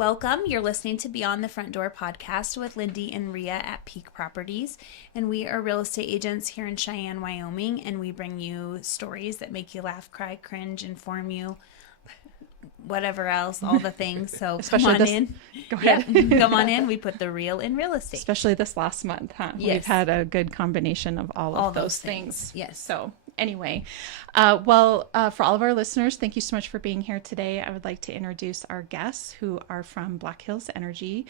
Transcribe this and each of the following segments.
Welcome. You're listening to Beyond the Front Door podcast with Lindee and Rhea at Peak Properties. And we are real estate agents here in Cheyenne, Wyoming. And we bring you stories that make you laugh, cry, cringe, inform you, whatever else, all the things. So Especially come on in. Go ahead. Yep. Come on in. We put the real in real estate. Especially this last month, huh? Yes. We've had a good combination of all of those things. Yes. So anyway, for all of our listeners, thank you so much for being here today. I would like to introduce our guests who are from Black Hills Energy.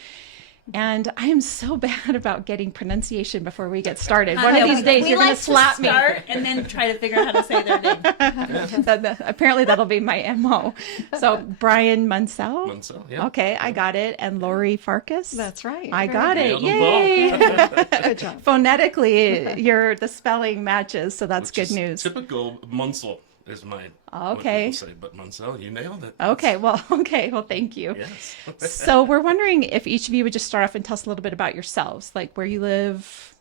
And I am so bad about getting pronunciation before we get started. One of these days, you're going to slap me. And then try to figure out how to say their name. Apparently, that'll be my MO. So, Brian Munsell. Munsell, yeah. Okay, I got it. And Laurie Farkas. That's right. I got it. Yay! Good job. Phonetically, the spelling matches, so that's good news. Typical Munsell is my Okay. what people say, but Munsell, you nailed it. Okay, well, thank you. Yes. So we're wondering if each of you would just start off and tell us a little bit about yourselves, like where you live,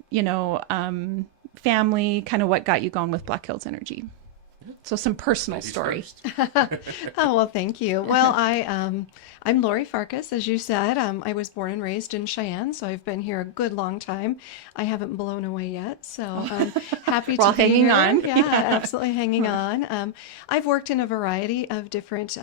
family, kind of what got you going with Black Hills Energy. So some personal Ladies story. first. Oh, well, thank you. Well, I'm Laurie Farkas, as you said. I was born and raised in Cheyenne, so I've been here a good long time. I haven't blown away yet, so I'm happy We're all to be hanging here. on. Yeah, absolutely hanging on. I've worked in a variety of different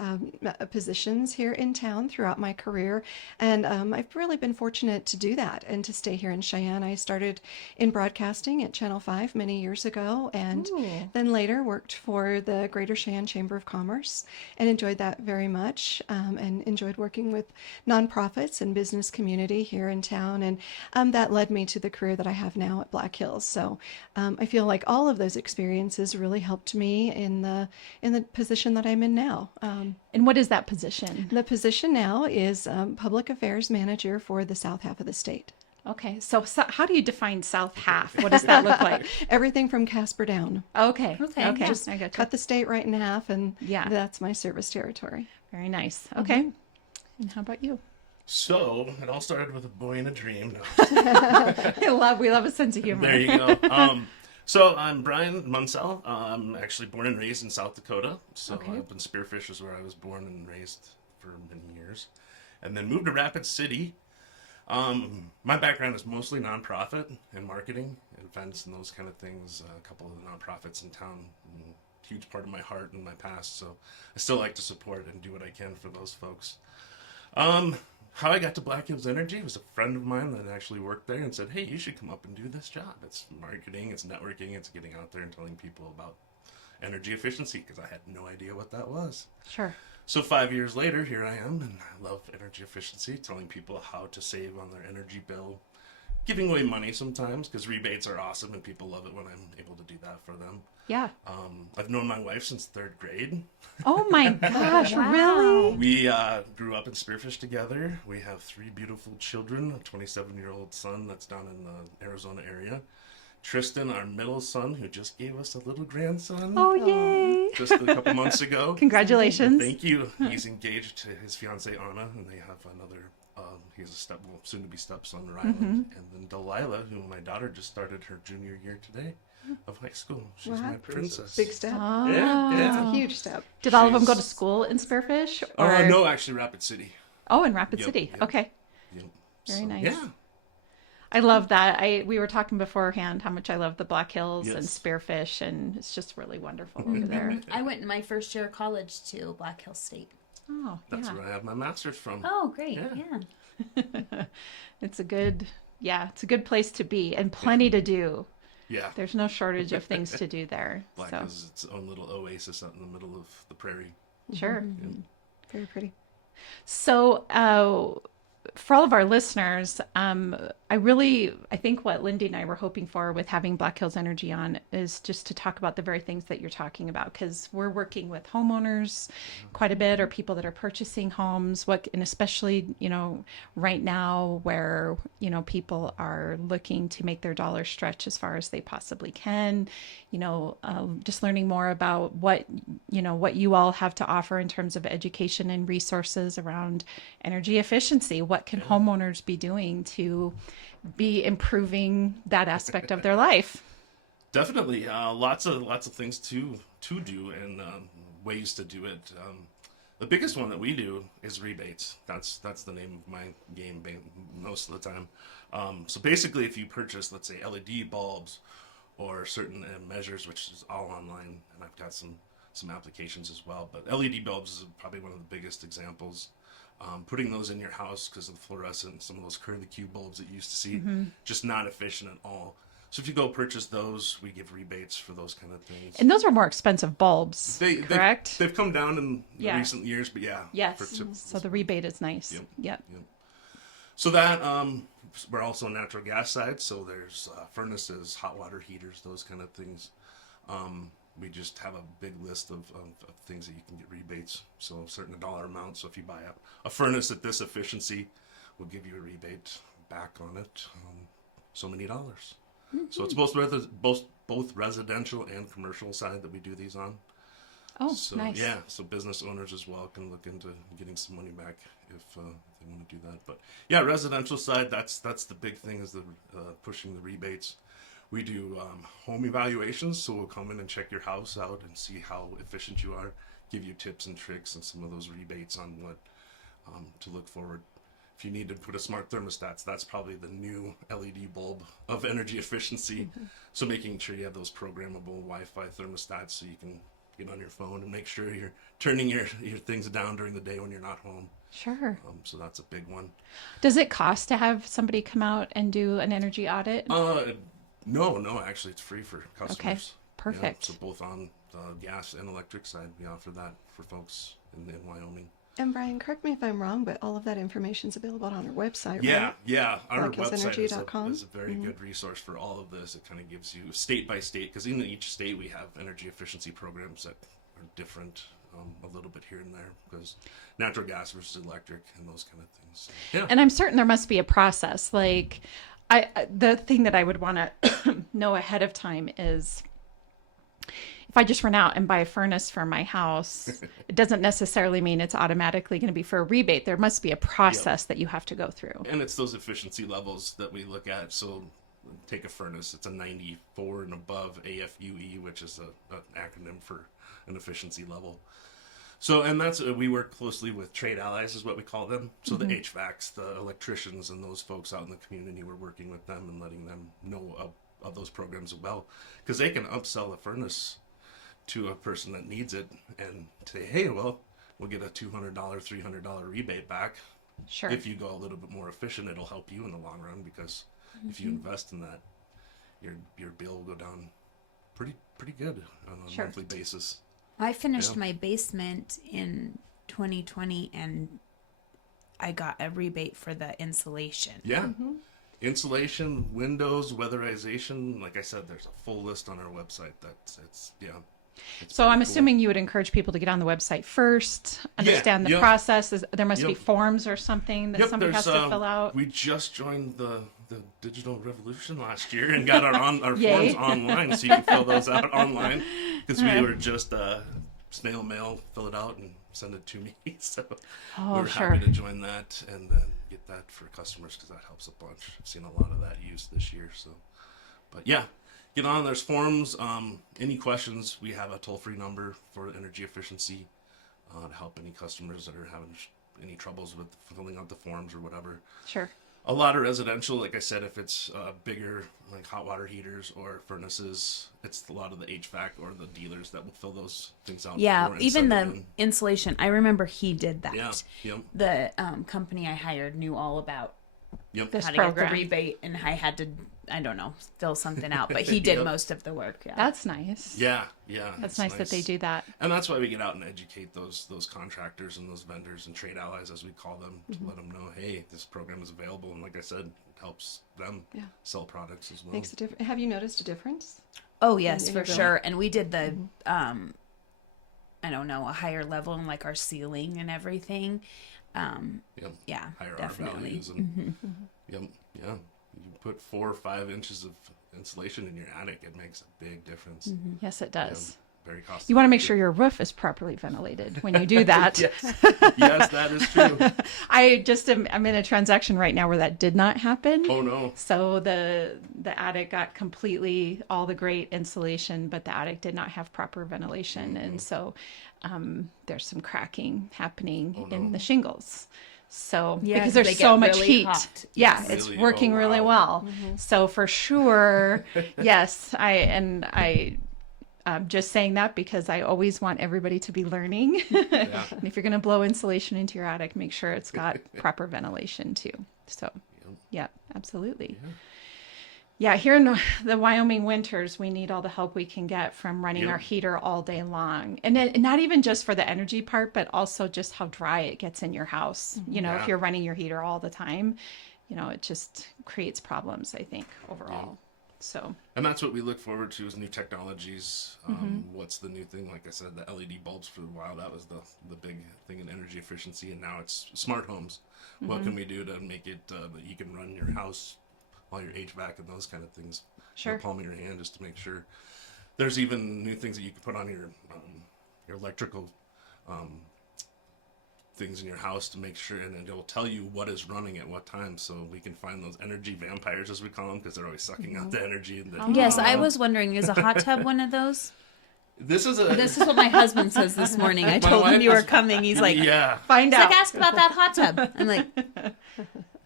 positions here in town throughout my career, and I've really been fortunate to do that and to stay here in Cheyenne. I started in broadcasting at Channel 5 many years ago, and then later worked for the Greater Cheyenne Chamber of Commerce and enjoyed that very much, and enjoyed working with nonprofits and business community here in town, and that led me to the career that I have now at Black Hills. So I feel like all of those experiences really helped me in the position that I'm in now. And what is that position? The position now is Public Affairs Manager for the South half of the state. Okay, so how do you define South half? What does that look like? Everything from Casper down. Okay. Okay. Just I got you. cut the state right in half, and Yeah. that's my service territory. Very nice. Okay. And how about you? So, it all started with a boy and a dream. No. We love a sense of humor. There you go. So, I'm Brian Munsell. I'm actually born and raised in South Dakota. So, Okay. up in Spearfish is where I was born and raised for many years. And then moved to Rapid City. My background is mostly nonprofit and marketing, events and those kind of things. A couple of the nonprofits in town, huge part of my heart and my past. So I still like to support and do what I can for those folks. How I got to Black Hills Energy was a friend of mine that actually worked there and said, hey, you should come up and do this job. It's marketing, it's networking, it's getting out there and telling people about energy efficiency, because I had no idea what that was. Sure. So 5 years later, here I am, and I love energy efficiency, telling people how to save on their energy bill, giving away money sometimes, because rebates are awesome, and people love it when I'm able to do that for them. Yeah. I've known my wife since 3rd grade. Oh my gosh, Wow. really? We grew up in Spearfish together. We have 3 beautiful children, a 27-year-old son that's down in the Arizona area. Tristan, our middle son, who just gave us a little grandson. Oh, yay. Just a couple months ago. Congratulations. Thank you. He's engaged to his fiancee Anna, and they have another. He's a soon-to-be stepson, Ryland, and then Delilah, who my daughter just started her junior year today of high school. She's Wow. my princess. Big step. Oh. Yeah. A huge step. Did all of them go to She's- school in Spearfish? Or... No, actually, Rapid City. Oh, in Rapid Yep, City. yep. Okay. Yep. Very nice. Yeah. I love that. We were talking beforehand how much I love the Black Hills and Yes. Spearfish, and it's just really wonderful over there. I went in my first year of college to Black Hills State. Oh, That's yeah. where I have my master's from. Oh, great. Yeah. Yeah. It's a good place to be and plenty to do. Yeah. There's no shortage of things to do there. Black So, is its own little oasis out in the middle of the prairie. sure. Very pretty. So, for all of our listeners, I think what Lindee and I were hoping for with having Black Hills Energy on is just to talk about the very things that you're talking about, because we're working with homeowners quite a bit, or people that are purchasing homes, and especially, right now where, people are looking to make their dollars stretch as far as they possibly can, just learning more about what you all have to offer in terms of education and resources around energy efficiency. What can homeowners be doing to be improving that aspect of their life? Definitely, lots of things to do and ways to do it. The biggest one that we do is rebates. That's the name of my game most of the time. So basically, if you purchase, let's say, LED bulbs or certain measures, which is all online, and I've got some applications as well. But LED bulbs is probably one of the biggest examples. Putting those in your house because of the fluorescent, some of those curly Q bulbs that you used to see, just not efficient at all. So if you go purchase those, we give rebates for those kind of things. And those are more expensive bulbs, correct? They've come down in recent years, but yeah. Yes. So the rebate is nice. Yep. So that, we're also on natural gas side. So there's furnaces, hot water heaters, those kind of things. We just have a big list of things that you can get rebates. So a certain dollar amount. So if you buy a furnace at this efficiency, we'll give you a rebate back on it. So many dollars. So it's both residential and commercial side that we do these on. Oh, so, nice. Yeah, so business owners as well can look into getting some money back if they want to do that. But yeah, residential side, that's the big thing is the pushing the rebates. We do home evaluations, so we'll come in and check your house out and see how efficient you are, give you tips and tricks and some of those rebates on what to look forward. If you need to put a smart thermostat, that's probably the new LED bulb of energy efficiency. So making sure you have those programmable Wi-Fi thermostats so you can get on your phone and make sure you're turning your things down during the day when you're not home. Sure. So that's a big one. Does it cost to have somebody come out and do an energy audit? No, actually it's free for customers. Okay, perfect. Yeah, so both on the gas and electric side, we offer that for folks in Wyoming. And Brian, correct me if I'm wrong, but all of that information is available on our website, Yeah, right? yeah. Our website blackhillsenergy.com. is a very good resource for all of this. It kind of gives you state by state, because in each state we have energy efficiency programs that are different a little bit here and there, because natural gas versus electric and those kind of things. So, yeah. And I'm certain there must be a process. Like, the thing that I would want to know ahead of time is if I just run out and buy a furnace for my house, it doesn't necessarily mean it's automatically going to be for a rebate. There must be a process that you have to go through. And it's those efficiency levels that we look at. So take a furnace, it's a 94 and above AFUE, which is an acronym for an efficiency level. So, and that's, we work closely with trade allies is what we call them. So the HVACs, the electricians and those folks out in the community, we're working with them and letting them know of those programs as well. Because they can upsell a furnace to a person that needs it and say, hey, well, we'll get a $200, $300 rebate back. Sure. If you go a little bit more efficient, it'll help you in the long run, because if you invest in that, your bill will go down pretty good on a monthly basis. I finished my basement in 2020 and I got a rebate for the insulation. Yeah. Insulation, windows, weatherization. Like I said, there's a full list on our website. It's So I'm cool. assuming you would encourage people to get on the website first, understand the process. There must be forms or something that somebody has to fill out. We just joined the digital revolution last year and got our forms online, so you can fill those out online, because we were just snail mail, fill it out and send it to me. So we're happy to join that and get that for customers, because that helps a bunch. I've seen a lot of that used this year. So, but yeah. Get on, there's forms. Any questions, we have a toll-free number for energy efficiency to help any customers that are having any troubles with filling out the forms or whatever. Sure. A lot of residential, like I said, if it's bigger, like hot water heaters or furnaces, it's a lot of the HVAC or the dealers that will fill those things out. Yeah, even the insulation. I remember he did that. Yeah, yep. The company I hired knew all about This how to program. get the rebate, and I had to, I don't know, fill something out, but he did most of the work. Yeah. That's nice. Yeah. That's nice that they do that. And that's why we get out and educate those contractors and those vendors and trade allies, as we call them, to let them know, hey, this program is available. And like I said, it helps them sell products as well. Makes a difference. Have you noticed a difference? Oh, yes, for sure. And we did the, I don't know, a higher level in like our ceiling and everything. Yeah, higher definitely. R values. And, yeah. You put 4 or 5 inches of insulation in your attic, it makes a big difference. Yes, it does. Very costly. You want to make sure your roof is properly ventilated when you do that. Yes, that is true. I'm in a transaction right now where that did not happen. Oh no. So the attic got completely all the great insulation, but the attic did not have proper ventilation. And so there's some cracking happening in the shingles. So Yeah, because they there's get so much really heat. hot. Yeah, Yes. it's Really? working Oh, really wow. well. So for sure, yes, I'm just saying that because I always want everybody to be learning. Yeah. And if you're going to blow insulation into your attic, make sure it's got proper ventilation too. So, yeah, absolutely. Yeah, here in the Wyoming winters, we need all the help we can get from running Yep. our heater all day long. And then, not even just for the energy part, but also just how dry it gets in your house. You know, if Yeah. you're running your heater all the time, you know, it just creates problems, I think, overall. So, And that's what we look forward to is new technologies. What's the new thing? Like I said, the LED bulbs for a while, that was the big thing in energy efficiency. And now it's smart homes. What can we do to make it that you can run your house, all your HVAC and those kind of things, Sure. in the palm of your hand, just to make sure. There's even new things that you can put on your electrical things in your house to make sure, and it'll tell you what is running at what time, so we can find those energy vampires, as we call them, because they're always sucking out the energy. And Yes, I was wondering, is a hot tub one of those? This is This is what my husband says this morning. I My told him wife you were is- coming. He's like, yeah. find he's out. like, ask about that hot tub. I'm like,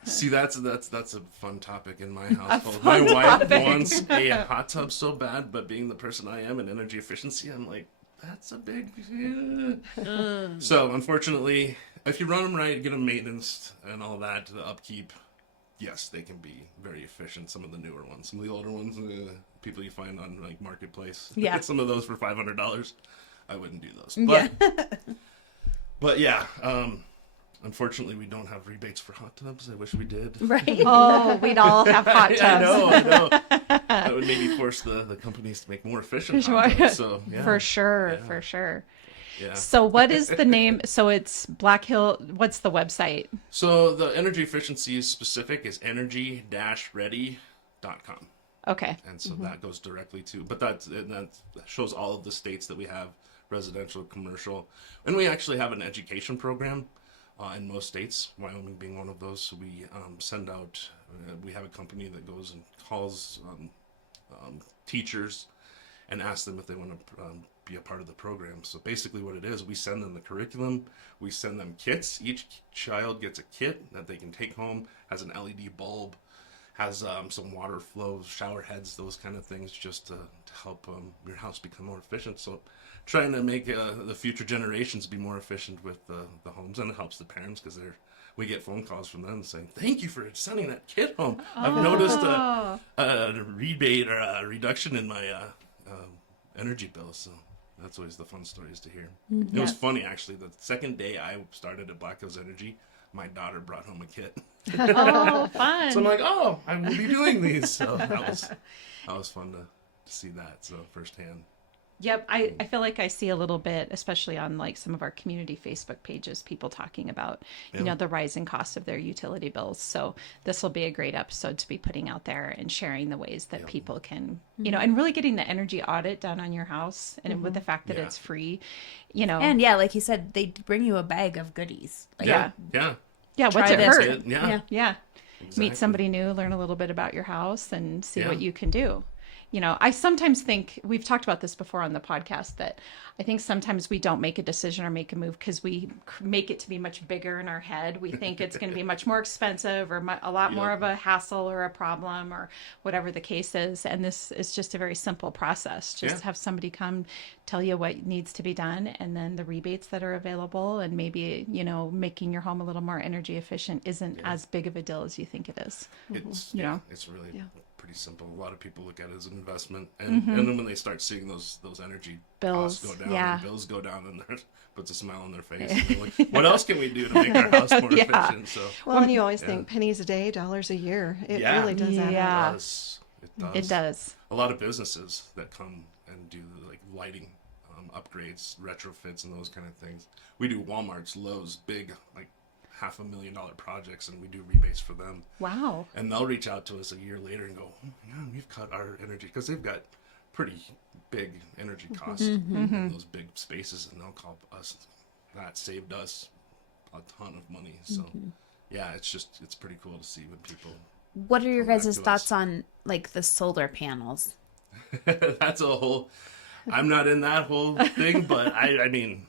See, that's a fun topic in my household. My wife wants a hot tub so bad, but being the person I am in energy efficiency, I'm like, that's a big. So unfortunately, if you run them right, get them maintenance and all that, the upkeep, yes, they can be very efficient. Some of the newer ones, some of the older ones, people you find on like Marketplace, Yeah. some of those for $500. I wouldn't do those. yeah. But yeah. Unfortunately, we don't have rebates for hot tubs. I wish we did. Right. Oh, we'd all have hot tubs. I know. That would maybe force the companies to make more efficient hot tubs. So, yeah. For sure, Yeah. for sure. Yeah. So what is the name? So it's Black Hill. What's the website? So the energy efficiency specific is energy-ready.com. Okay. And so that goes directly to, but that shows all of the states that we have residential, commercial, and we actually have an education program in most states, Wyoming being one of those. So we send out, we have a company that goes and calls teachers and asks them if they want to be a part of the program. So basically what it is, we send them the curriculum, we send them kits. Each child gets a kit that they can take home, has an LED bulb, has some water flows, shower heads, those kind of things, just to help your house become more efficient. So trying to make the future generations be more efficient with the homes, and it helps the parents because we get phone calls from them saying, thank you for sending that kit home. I've noticed a rebate or a reduction in my energy bill. So that's always the fun stories to hear. It was funny, actually. The second day I started at Black Hills Energy, my daughter brought home a kit. Oh, fun. So I'm like, oh, I will be doing these. So that was fun to see that, so firsthand. Yep, I feel like I see a little bit, especially on like some of our community Facebook pages, people talking about, you know, the rising cost of their utility bills. So this will be a great episode to be putting out there and sharing the ways that people can, you know, and really getting the energy audit done on your house. And with the fact that it's free, you know. And yeah, like you said, they bring you a bag of goodies. Like, Yeah. what's try it this. hurt? Yeah. Yeah. Exactly. Meet somebody new, learn a little bit about your house and see Yeah. what you can do. You know, I sometimes think, we've talked about this before on the podcast, that I think sometimes we don't make a decision or make a move because we make it to be much bigger in our head. We think it's going to be much more expensive or a lot more of a hassle or a problem or whatever the case is. And this is just a very simple process. Just have somebody come tell you what needs to be done, and then the rebates that are available, and maybe, you know, making your home a little more energy efficient isn't as big of a deal as you think it is. It's You know? it's really pretty simple. A lot of people look at it as an investment, and then when they start seeing those energy Bills, costs go down, and bills go down, and there puts a smile on their face. And they're like, what else can we do to make our house more efficient? So Well, and you always think pennies a day, dollars a year. It really does add up. Yeah. it does. It does. A lot of businesses that come and do like lighting upgrades, retrofits, and those kind of things. We do Walmart's, Lowe's, big like $500,000 projects, and we do rebates for them. Wow. And they'll reach out to us a year later and go, oh, yeah, we've cut our energy, because they've got pretty big energy costs in those big spaces, and they'll call us. That saved us a ton of money. So yeah, it's pretty cool to see when people. What are your Come back guys' to thoughts us. on like the solar panels? That's a whole. I'm not in that whole thing, but I mean,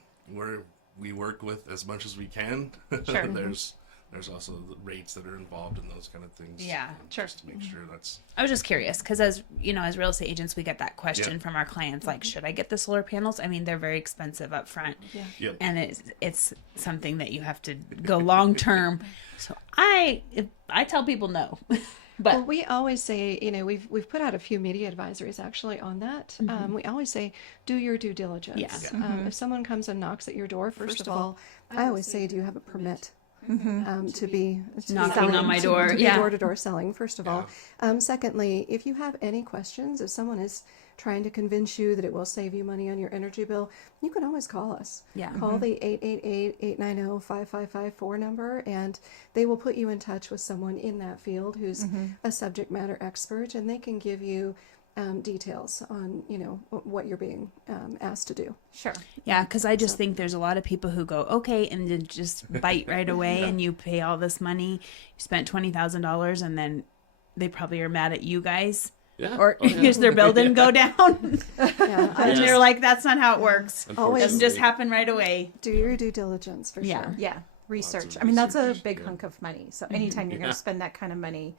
we work with as much as we can. Sure. There's also the rates that are involved in those kind of things. Yeah, sure. Just to make sure that's. I was just curious because as you know, as real estate agents, we get that question Yeah. from our clients, like, should I get the solar panels? I mean, they're very expensive up front, Yep. and it's something that you have to go long term. So I tell people no, but Well, we always say, we've put out a few media advisories actually on that. We always say, do your due diligence. Yeah. If someone comes and knocks at your door, first of all, I always say, do you have a permit? To be Knocking selling, on my door. to be Yeah. door-to-door selling, first of all. Secondly, if you have any questions, if someone is trying to convince you that it will save you money on your energy bill, you can always call us. Yeah. Call the 888-890-5554 number, and they will put you in touch with someone in that field who's a subject matter expert, and they can give you details on, what you're being asked to do. Sure. yeah, because I just think there's a lot of people who go okay and then just bite right away, and you pay all this money, you spent $20,000, and then they probably are mad at you guys. Yeah. Or because their bill didn't go down. Yeah, And they're like, that's not how it works. It Always doesn't just happen right away. do your due diligence for Yeah. sure. Yeah. Research. of I mean, that's a research, big yeah. hunk of money. So anytime you're going Yeah. to spend that kind of money,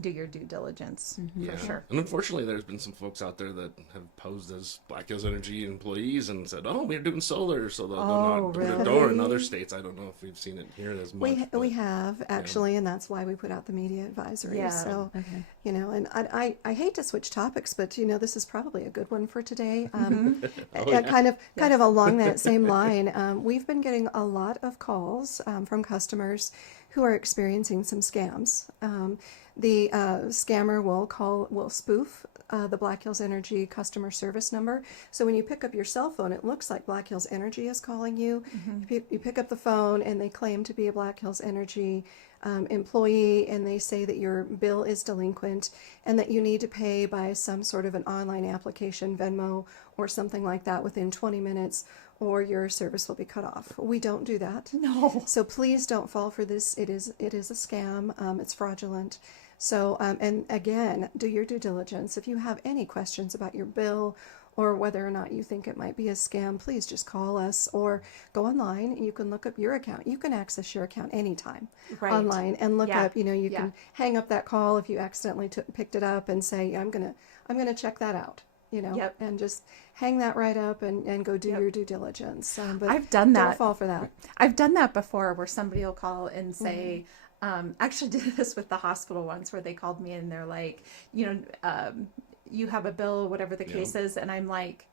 do your due diligence for sure. And unfortunately, there's been some folks out there that have posed as Black Hills Energy employees and said, "Oh, we're doing solar," so they'll knock on the door. In other states, I don't know if we've seen it here as much. We have actually, and that's why we put out the media advisory. Yeah. So, and I hate to switch topics, but this is probably a good one for today. Kind of along that same line, we've been getting a lot of calls from customers who are experiencing some scams. The scammer will spoof the Black Hills Energy customer service number. So when you pick up your cell phone, it looks like Black Hills Energy is calling you. You pick up the phone and they claim to be a Black Hills Energy employee, and they say that your bill is delinquent and that you need to pay by some sort of an online application, Venmo or something like that, within 20 minutes, or your service will be cut off. We don't do that. No. So please don't fall for this. It is a scam. It's fraudulent. So, and again, do your due diligence. If you have any questions about your bill or whether or not you think it might be a scam, please just call us or go online. You can look up your account. You can access your account anytime online and look up, you can hang up that call if you accidentally picked it up and say, I'm going to check that out, and just hang that right up and go do your due diligence. But I've done that. Don't fall for that. I've done that before where somebody will call and say, actually did this with the hospital once where they called me and they're like, you have a bill, whatever the case is. And I'm like,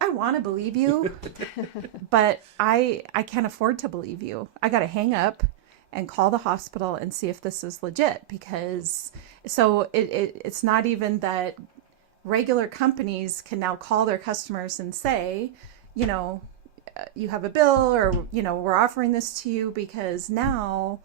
I want to believe you, but I can't afford to believe you. I got to hang up and call the hospital and see if this is legit, because it's not even that regular companies can now call their customers and say, you have a bill, or, we're offering this to you, because now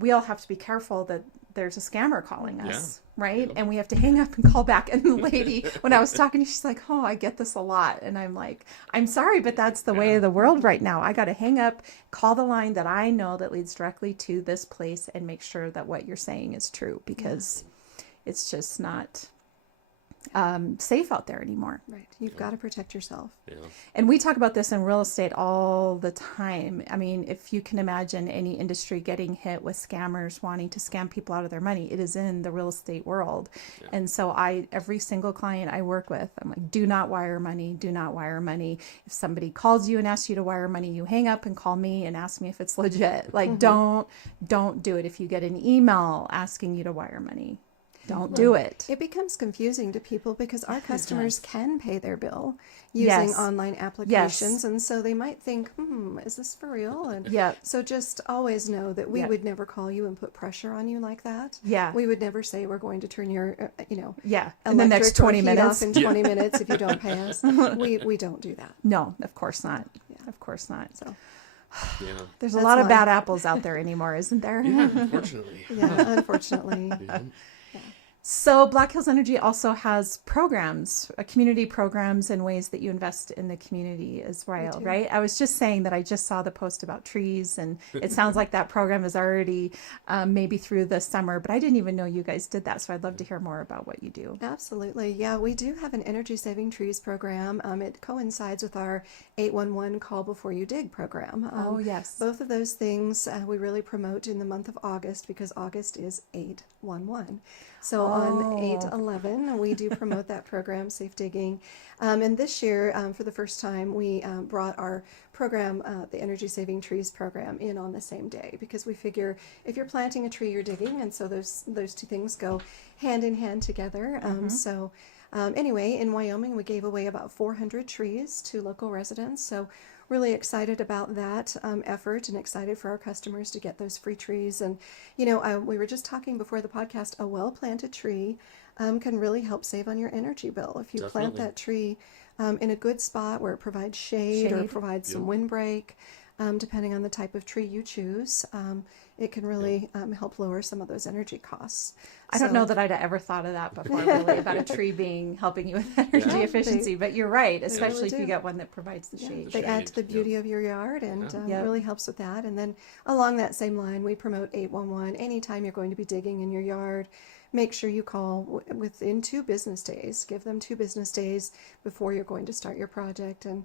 we all have to be careful that there's a scammer calling us, right? And we have to hang up and call back. And the lady, when I was talking to her, she's like, oh, I get this a lot. And I'm like, I'm sorry, but that's the way of the world right now. I got to hang up, call the line that I know that leads directly to this place and make sure that what you're saying is true, because it's just not safe out there anymore. Right. You've got to protect yourself. Yeah. And we talk about this in real estate all the time. I mean, if you can imagine any industry getting hit with scammers wanting to scam people out of their money, it is in the real estate world. Yeah. And so every single client I work with, I'm like, do not wire money. Do not wire money. If somebody calls you and asks you to wire money, you hang up and call me and ask me if it's legit. Like, don't do it. If you get an email asking you to wire money, don't do it. It becomes confusing to people because our customers can pay their bill using online applications. And so they might think, is this for real? And so just always know that we would never call you and put pressure on you like that. Yeah. We would never say we're going to turn your, in the next 20 minutes off in 20 minutes if you don't pay us. We don't do that. No, of course not. Of course not. So. There's a lot of bad apples out there anymore, isn't there? Yeah, unfortunately. Unfortunately. So Black Hills Energy also has programs, community programs, and ways that you invest in the community as well, right? I was just saying that I just saw the post about trees, and it sounds like that program is already maybe through the summer, but I didn't even know you guys did that. So I'd love to hear more about what you do. Absolutely. Yeah, we do have an energy saving trees program. It coincides with our 811 call before you dig program. Oh, yes. Both of those things we really promote in the month of August because August is 811. So on 8/11, we do promote that program, Safe Digging. And this year, for the first time, we brought our program, the Energy Saving Trees program, in on the same day because we figure if you're planting a tree, you're digging, and so those two things go hand in hand together. Anyway, in Wyoming, we gave away about 400 trees to local residents. So really excited about that effort and excited for our customers to get those free trees. And, we were just talking before the podcast, a well-planted tree can really help save on your energy bill. If you plant that tree in a good spot where it provides shade. or provides some windbreak, depending on the type of tree you choose, it can really help lower some of those energy costs. I don't know that I'd ever thought of that before, really, about a tree helping you with energy efficiency. But you're right, especially really if you get one that provides the shade. They add to the beauty of your yard and really helps with that. And then along that same line, we promote 811. Anytime you're going to be digging in your yard, make sure you call within 2 business days. Give them 2 business days before you're going to start your project and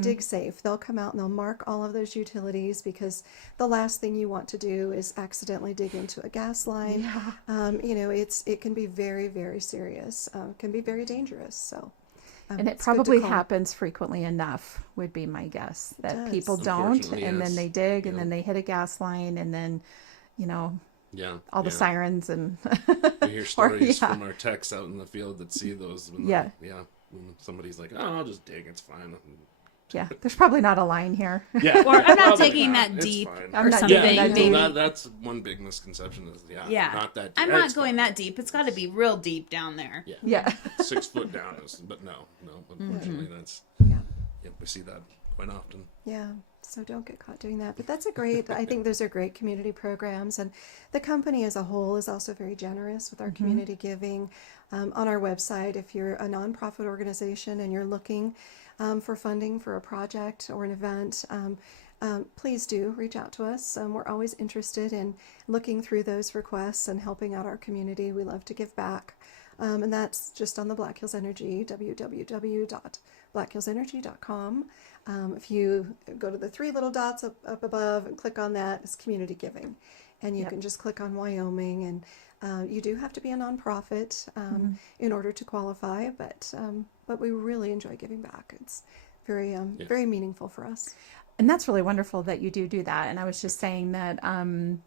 dig safe. They'll come out and they'll mark all of those utilities because the last thing you want to do is accidentally dig into a gas line. It can be very, very serious. It can be very dangerous. So. And it probably happens frequently enough, would be my guess, that people don't, and then they dig, and then they hit a gas line, and then, all the sirens and we hear stories from our techs out in the field that see those. When when somebody's like, "Oh, I'll just dig, it's fine." Yeah, there's probably not a line here. Yeah, or I'm not digging that deep or something. That's one big misconception is not that deep. I'm not going that deep. It's got to be real deep down there. Yeah. 6 foot down but no, unfortunately that's we see that quite often. Yeah. So don't get caught doing that. But that's I think those are great community programs. And the company as a whole is also very generous with our community giving. On our website, if you're a nonprofit organization and you're looking for funding for a project or an event, please do reach out to us. We're always interested in looking through those requests and helping out our community. We love to give back. And that's just on the Black Hills Energy, www.blackhillsenergy.com. If you go to the 3 little dots up above and click on that, it's community giving. And you can just click on Wyoming. And you do have to be a nonprofit in order to qualify, but we really enjoy giving back. It's very meaningful for us. And that's really wonderful that you do that. And I was just saying that I'm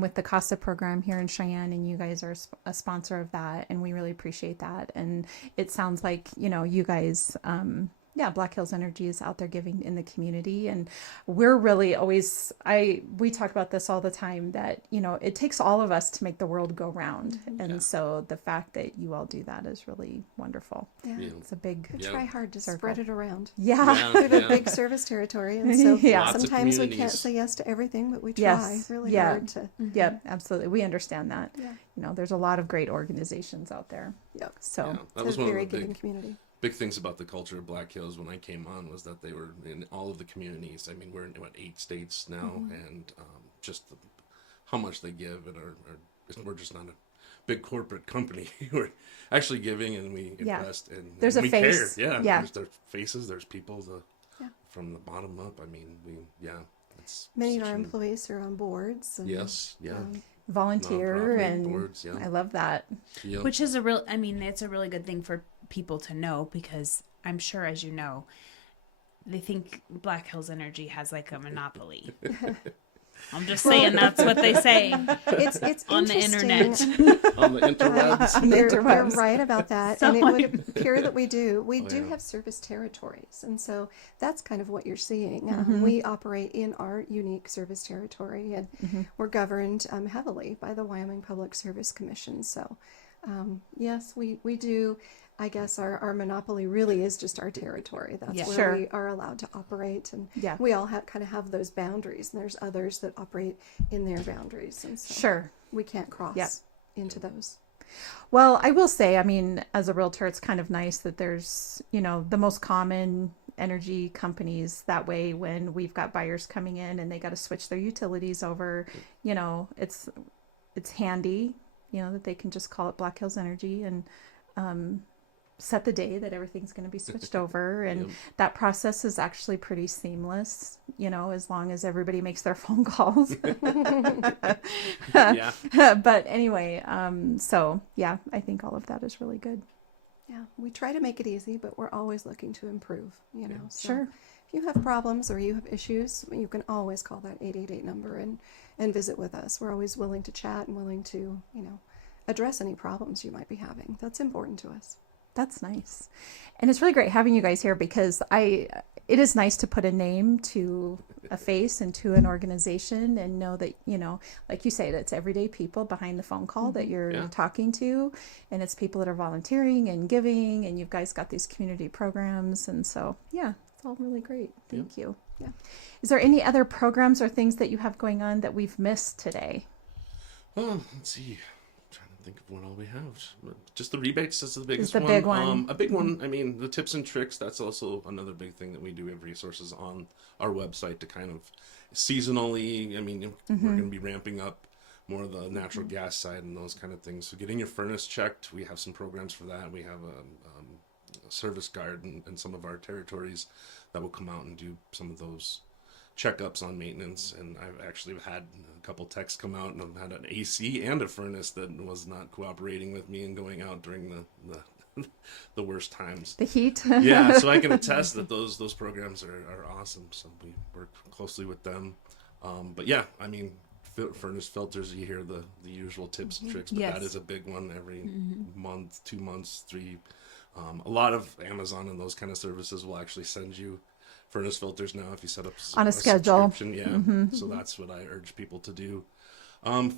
with the CASA program here in Cheyenne, and you guys are a sponsor of that, and we really appreciate that. And it sounds like, you guys, Black Hills Energy is out there giving in the community, and we're really always, we talk about this all the time, that, it takes all of us to make the world go round. And so the fact that you all do that is really wonderful. Yeah. It's a big We try hard to spread it around. Yeah. We have a big service territory, and so sometimes we can't say yes to everything, but we try really hard to. Yeah, absolutely. We understand that. Yeah. There's a lot of great organizations out there. Yep. So that was a very giving community. Big things about the culture of Black Hills when I came on was that they were in all of the communities. I mean, we're in 8 states now, and just how much they give, and we're just not a big corporate company. We're actually giving, and we invest, and there's and a we face. care. There's faces, there's people from the bottom up. I mean, many of our employees are on boards. And, volunteer and boards, I love that. Which is it's a really good thing for people to know, because I'm sure, as you know, they think Black Hills Energy has like a monopoly. I'm just saying that's what they say. It's on the internet. On the interwebs. You're right about that. And it would appear that we do. We do have service territories. And so that's kind of what you're seeing. We operate in our unique service territory, and we're governed heavily by the Wyoming Public Service Commission. So, yes, we do. I guess our monopoly really is just our territory. That's where we are allowed to operate, and we all kind of have those boundaries. And there's others that operate in their boundaries, and so we can't cross into those. Well, I will say, I mean, as a realtor, it's kind of nice that there's, the most common energy companies. That way, when we've got buyers coming in and they got to switch their utilities over, it's handy, that they can just call it Black Hills Energy and set the day that everything's going to be switched over. And Yep. that process is actually pretty seamless, as long as everybody makes their phone calls. Yeah. But anyway, so yeah, I think all of that is really good. Yeah, we try to make it easy, but we're always looking to improve, So Sure. if you have problems or you have issues, you can always call that 888 number and visit with us. We're always willing to chat and willing to, address any problems you might be having. That's important to us. That's nice. And it's really great having you guys here because it is nice to put a name to a face and to an organization and know that, like you say, that's everyday people behind the phone call that you're Yeah. talking to. And it's people that are volunteering and giving, and you guys got these community programs. And so, yeah, it's all really great. Thank you. Yeah. Is there any other programs or things that you have going on that we've missed today? Oh, let's see. Trying to think of what all we have. Just the rebates is the biggest the one. big one. A big one. I mean, the tips and tricks. That's also another big thing that we do. We have resources on our website to kind of seasonally. I mean, we're going to be ramping up more of the natural gas side and those kind of things. So getting your furnace checked, we have some programs for that. We have a service guard in some of our territories that will come out and do some of those checkups on maintenance. And I've actually had a couple techs come out and I've had an AC and a furnace that was not cooperating with me and going out during the worst times. The heat? Yeah, so I can attest that those programs are awesome. So we work closely with them. But yeah, I mean, furnace filters, you hear the usual tips and tricks, but Yes. that is a big one every month, 2 months, 3. A lot of Amazon and those kind of services will actually send you furnace filters now if you set up On a schedule. subscription. Yeah, so that's what I urge people to do.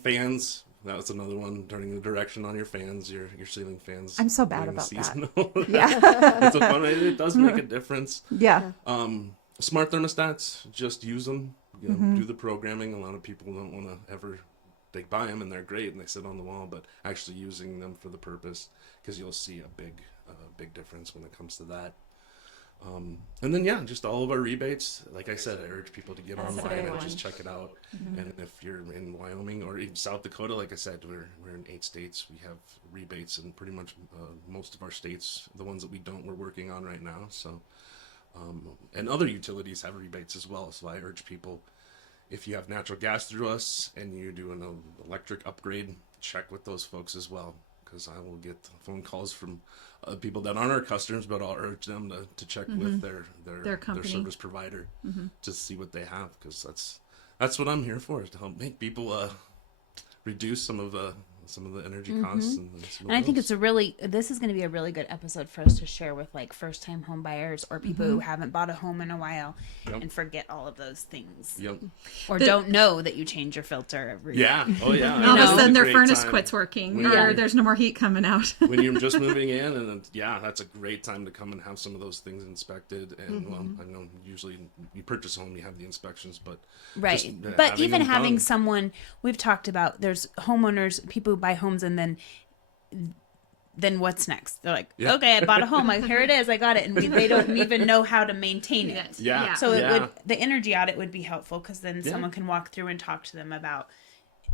Fans, that was another one. Turning the direction on your fans, your ceiling fans. I'm so bad being about that. seasonal. Yeah. It's a fun. It does make a difference. Yeah. Smart thermostats, just use them. Do the programming. A lot of people don't want to ever. They buy them and they're great and they sit on the wall, but actually using them for the purpose, because you'll see a big difference when it comes to that. And then just all of our rebates. Like I said, I urge people to get That's a online big and one. just check it out. And if you're in Wyoming or even South Dakota, like I said, we're in 8 states. We have rebates in pretty much most of our states. The ones that we don't, we're working on right now. So, and other utilities have rebates as well. So I urge people, if you have natural gas through us and you do an electric upgrade, check with those folks as well. Because I will get phone calls from people that aren't our customers, but I'll urge them to check with their company. service provider to see what they have. Because that's what I'm here for, is to help make people reduce some of the energy costs. And I think this is going to be a really good episode for us to share with like first time home buyers or people who haven't bought a home in a while and forget all of those things. Yep. Or don't know that you change your filter every Yeah. Oh yeah. All of a It's sudden their great furnace time. quits working When or you're- there's no more heat coming out. when you're just moving in, and that's a great time to come and have some of those things inspected. And well, I know usually you purchase a home, you have the inspections, but Right. just, But even them having done. someone, we've talked about, there's homeowners, people who buy homes and then what's next? They're like, Yeah. okay, I bought a home. Here it is. I got it. And they don't even know how to maintain it. Yeah. So Yeah. the energy audit would be helpful because then someone can walk through and talk to them about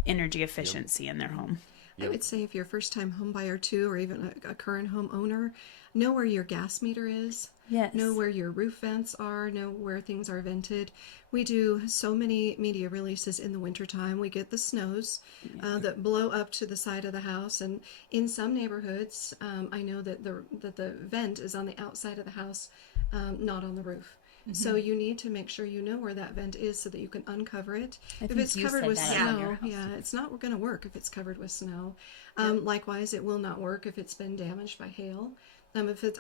energy efficiency in their home. I would say if you're a first-time home buyer too, or even a current homeowner, know where your gas meter is. Yes. Know where your roof vents are. Know where things are vented. We do so many media releases in the wintertime. We get the snows that blow up to the side of the house, and in some neighborhoods, I know that the vent is on the outside of the house, not on the roof. So you need to make sure you know where that vent is so that you can uncover it. If think it's you covered said with that at your snow, house. it's not going to work if it's covered with snow. Likewise, it will not work if it's been damaged by hail.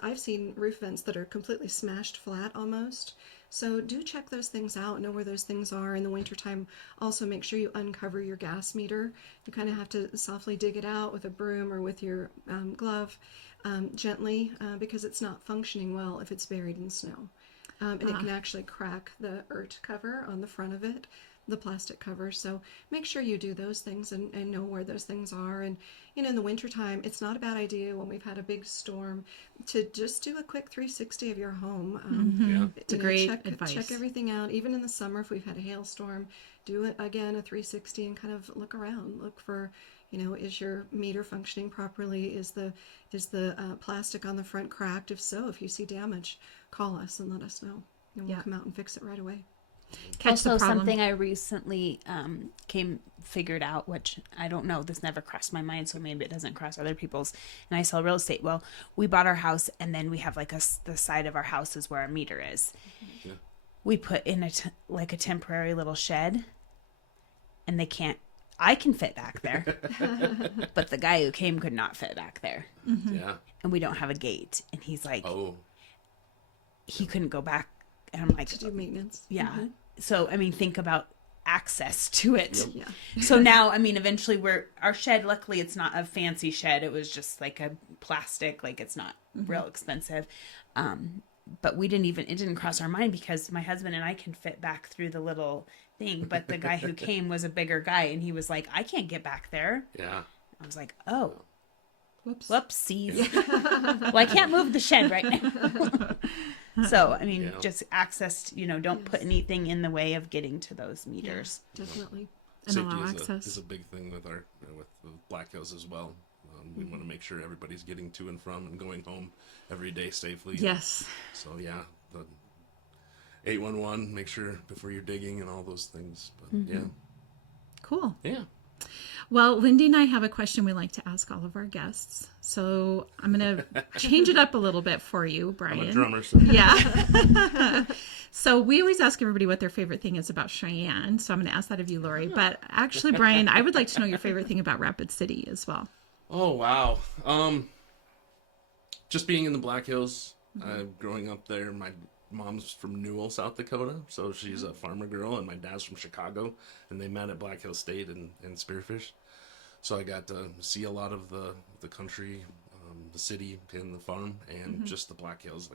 I've seen roof vents that are completely smashed flat almost. So do check those things out, know where those things are. In the wintertime, also make sure you uncover your gas meter. You kind of have to softly dig it out with a broom or with your glove gently because it's not functioning well if it's buried in snow. And it can actually crack the earth cover on the front of it. the plastic covers. So make sure you do those things and know where those things are. And, in the wintertime, it's not a bad idea when we've had a big storm to just do a quick 360 of your home. Yeah. It's a great check, advice. Check everything out. Even in the summer, if we've had a hailstorm, do it again, a 360, and kind of look around. Look for, is your meter functioning properly? Is the plastic on the front cracked? If so, if you see damage, call us and let us know, and we'll come out and fix it right away. Catch the Also, problem. something I recently figured out, which I don't know, this never crossed my mind, so maybe it doesn't cross other people's. And I sell real estate. Well, we bought our house, and then we have like the side of our house is where our meter is. Yeah. We put in a temporary little shed, and I can fit back there, but the guy who came could not fit back there. Yeah. And we don't have a gate. And he's like, Oh. he couldn't go back. And I'm like, To do maintenance. yeah. So, think about access to it. Yep. Yeah. So now, eventually our shed, luckily it's not a fancy shed. It was just like a plastic, like it's not real expensive. But it didn't cross our mind because my husband and I can fit back through the little thing. But the guy who came was a bigger guy, and he was like, I can't get back there. Yeah. I was like, oh, Whoops. whoopsies. Well, I can't move the shed right now. So, just access, don't put anything in the way of getting to those meters. Definitely. And Safety allow is access. a big thing with with the Black Hills as well. We want to make sure everybody's getting to and from and going home every day safely. Yes. So yeah, the 811, make sure before you're digging and all those things. But Cool. yeah. Well, Lindee and I have a question we like to ask all of our guests. So I'm going to change it up a little bit for you, Brian. I'm a drummer, so Yeah. So we always ask everybody what their favorite thing is about Cheyenne. So I'm going to ask that of you, Laurie. But actually, Brian, I would like to know your favorite thing about Rapid City as well. Oh wow. Just being in the Black Hills, growing up there. My mom's from Newell, South Dakota, so she's a farmer girl, and my dad's from Chicago, and they met at Black Hills State in Spearfish. So I got to see a lot of the country, the city and the farm, and just the Black Hills.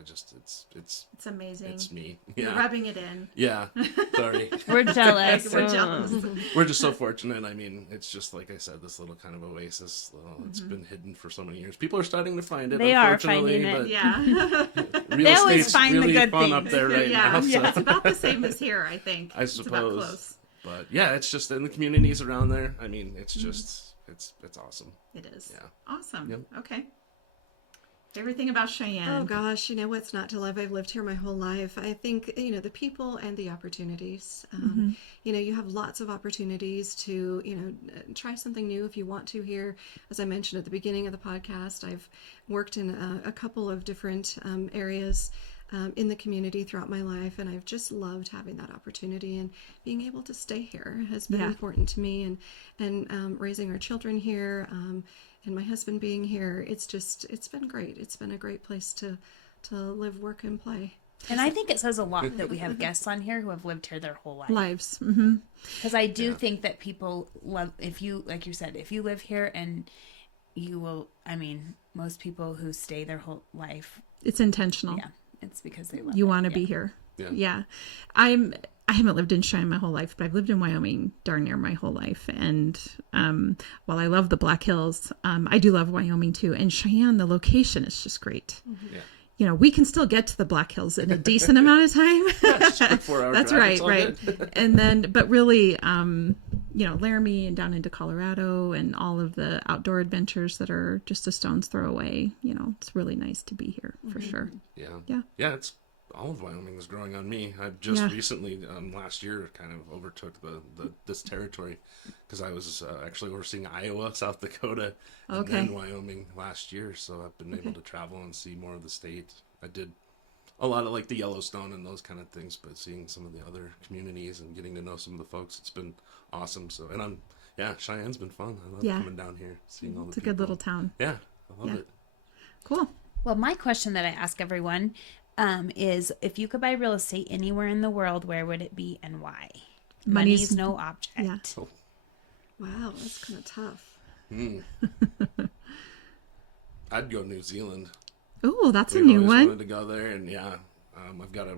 It's amazing. It's me. You're Yeah. rubbing it in. Yeah. Sorry. We're jealous. We're jealous. We're just so fortunate. It's just like I said, this little kind of oasis. It's been hidden for so many years. People are starting to find it. They are unfortunately, finding it. but Yeah. real They always estate's find the really good fun things. up there right yeah. now. So. Yeah. It's about the same as here, I think. I It's about suppose. close. But yeah, it's just in the communities around there. It's just it's awesome. It is. Yeah. Awesome. Yep. Okay. Favorite thing about Cheyenne? Oh gosh, what's not to love? I've lived here my whole life. I think, the people and the opportunities. You have lots of opportunities to, try something new if you want to here. As I mentioned at the beginning of the podcast, I've worked in a couple of different areas in the community throughout my life, and I've just loved having that opportunity, and being able to stay here has been important to me, and raising our children here, and my husband being here. It's been great. It's been a great place to live, work, and play. And I think it says a lot that we have guests on here who have lived here their whole life. Lives. Mm-hmm. Because I do think that people love, if you, like you said, if you live here, and you will, most people who stay their whole life, It's intentional. yeah, it's because they love You it. want to Yeah. be here. Yeah. Yeah. I haven't lived in Cheyenne my whole life, but I've lived in Wyoming darn near my whole life. And while I love the Black Hills, I do love Wyoming too. And Cheyenne, the location is just great. Yeah. We can still get to the Black Hills in a decent amount of time. Just a quick 4-hour That's drive, right, it's all right. good. And then, but really, Laramie and down into Colorado and all of the outdoor adventures that are just a stone's throw away. It's really nice to be here for sure. Yeah. Yeah. Yeah, it's all of Wyoming is growing on me. I just recently, last year, kind of overtook this territory because I was actually overseeing Iowa, South Dakota, and then Wyoming last year. So I've been able to travel and see more of the state. I did a lot of like the Yellowstone and those kind of things, but seeing some of the other communities and getting to know some of the folks, it's been awesome. So, and Cheyenne's been fun. I love coming down here, seeing all the It's a people. good little town. Yeah, I love it. Cool. Well, my question that I ask everyone is, if you could buy real estate anywhere in the world, where would it be and why? Money's no object. Yeah. Wow, that's kind of tough. I'd go New Zealand. Oh, that's a We've new always one. wanted to go there, and I've got a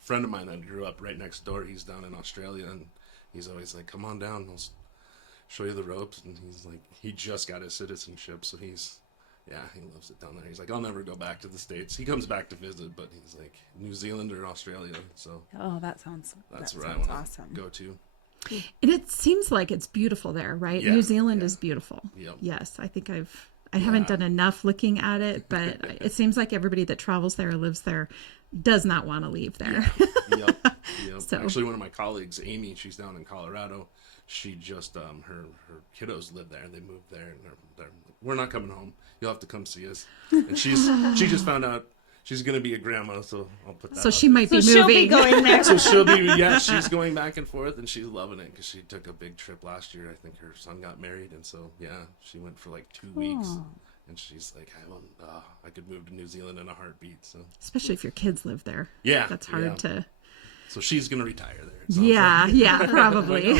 friend of mine that grew up right next door. He's down in Australia, and he's always like, come on down, I'll show you the ropes. And he's like, he just got his citizenship, so he loves it down there. He's like, I'll never go back to the States. He comes back to visit, but he's like, New Zealand or Australia. So that's where I want to awesome. go to. And it seems like it's beautiful there, right? Yeah, New Zealand is beautiful. Yep. Yes, I think I haven't done enough looking at it, but it seems like everybody that travels there or lives there does not want to leave there. Yep. So. Actually, one of my colleagues, Amy, she's down in Colorado. She just her kiddos live there, and they moved there, and they're we're not coming home. You'll have to come see us. And she just found out she's going to be a grandma, so I'll put that. So she might be moving. She'll be going there. So she's going back and forth, and she's loving it because she took a big trip last year. I think her son got married, and so she went for like 2 weeks. And she's like, I could move to New Zealand in a heartbeat. So especially if your kids live there. Yeah, that's hard to. So she's gonna retire there. Yeah, probably.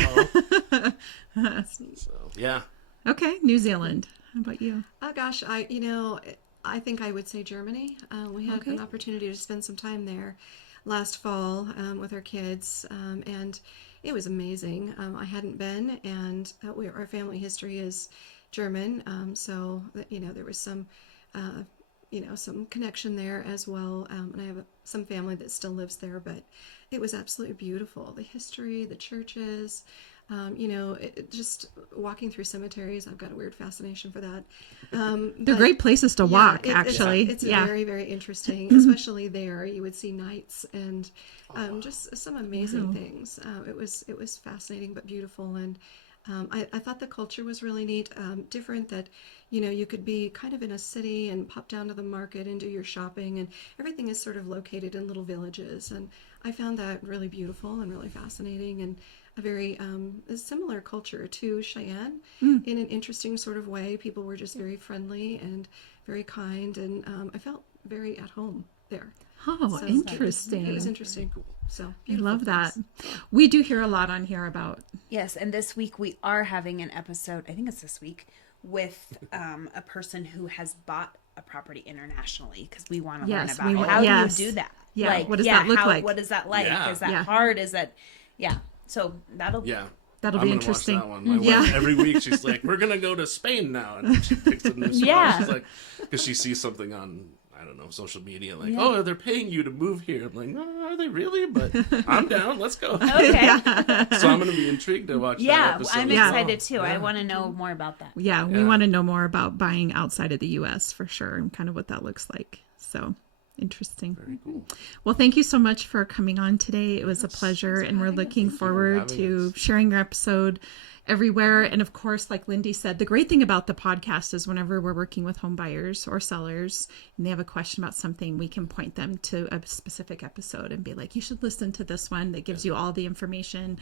So yeah. Okay, New Zealand. How about you? Oh gosh, I think I would say Germany. We had an opportunity to spend some time there last fall with our kids, and it was amazing. I hadn't been, and our family history is German, so there was some some connection there as well. And I have some family that still lives there, but it was absolutely beautiful. The history, the churches, just walking through cemeteries. I've got a weird fascination for that. They're great places to walk, actually. It's very, very interesting, especially there. You would see knights and just some amazing things. It was fascinating but beautiful, and I thought the culture was really neat, different that, you could be kind of in a city and pop down to the market and do your shopping, and everything is sort of located in little villages. And I found that really beautiful and really fascinating, and a very a similar culture to Cheyenne in an interesting sort of way. People were just very friendly and very kind, and I felt very at home there. Oh, so interesting. It was interesting. So I love that. We do hear a lot on here about. Yes, and this week we are having an episode, I think it's this week, with a person who has bought a property internationally, because we want to learn about how do you do that? Yeah, what does that look like? What is that like? Yeah. Is that hard? Is that, so that'll be I'm interesting. Watch that one. My wife, every week she's like, we're gonna go to Spain now, and she picks a new spot. She's like, because she sees something on, I don't know, social media, like, oh, they're paying you to move here. I'm like, oh, are they really? But I'm down. Let's go. Okay. So I'm gonna be intrigued to watch that episode. I'm excited too. I want to know more about that. Yeah, we want to know more about buying outside of the U.S. for sure, and kind of what that looks like. So interesting. Very cool. Well, thank you so much for coming on today. It was a pleasure, and we're looking forward to sharing your episode everywhere. And of course, like Lindee said, the great thing about the podcast is whenever we're working with home buyers or sellers and they have a question about something, we can point them to a specific episode and be like, you should listen to this one that gives you all the information,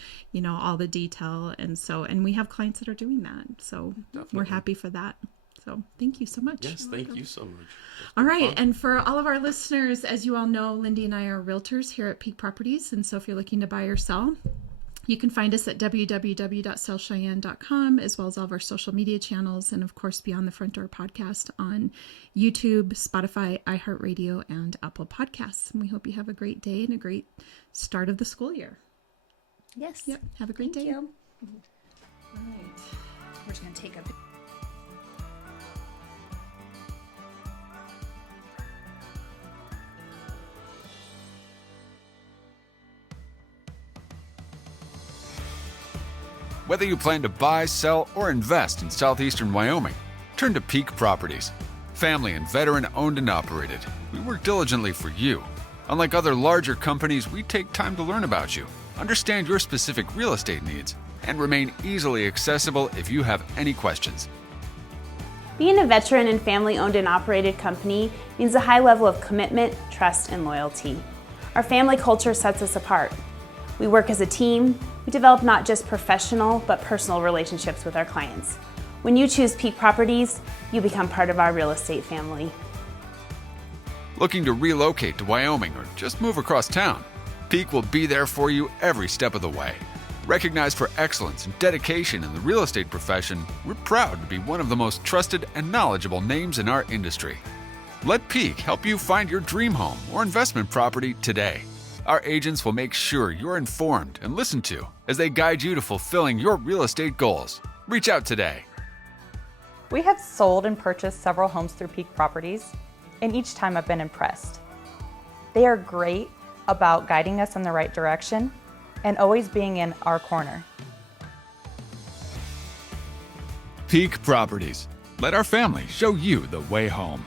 all the detail. And we have clients that are doing that. So we're happy for that. So thank you so much. Yes, thank you so much. All right. Fun. And for all of our listeners, as you all know, Lindee and I are realtors here at Peak Properties. And so if you're looking to buy or sell, you can find us at www.sellcheyenne.com, as well as all of our social media channels. And of course, Beyond the Front Door podcast on YouTube, Spotify, iHeartRadio, and Apple Podcasts. And we hope you have a great day and a great start of the school year. Yes. Yep. Have a great day. You. All right. We're just going to take a Whether you plan to buy, sell, or invest in southeastern Wyoming, turn to Peak Properties. Family and veteran owned and operated, we work diligently for you. Unlike other larger companies, we take time to learn about you, understand your specific real estate needs, and remain easily accessible if you have any questions. Being a veteran and family-owned and operated company means a high level of commitment, trust, and loyalty. Our family culture sets us apart. We work as a team. We develop not just professional, but personal relationships with our clients. When you choose Peak Properties, you become part of our real estate family. Looking to relocate to Wyoming or just move across town? Peak will be there for you every step of the way. Recognized for excellence and dedication in the real estate profession, we're proud to be one of the most trusted and knowledgeable names in our industry. Let Peak help you find your dream home or investment property today. Our agents will make sure you're informed and listened to as they guide you to fulfilling your real estate goals. Reach out today. We have sold and purchased several homes through Peak Properties, and each time I've been impressed. They are great about guiding us in the right direction and always being in our corner. Peak Properties. Let our family show you the way home.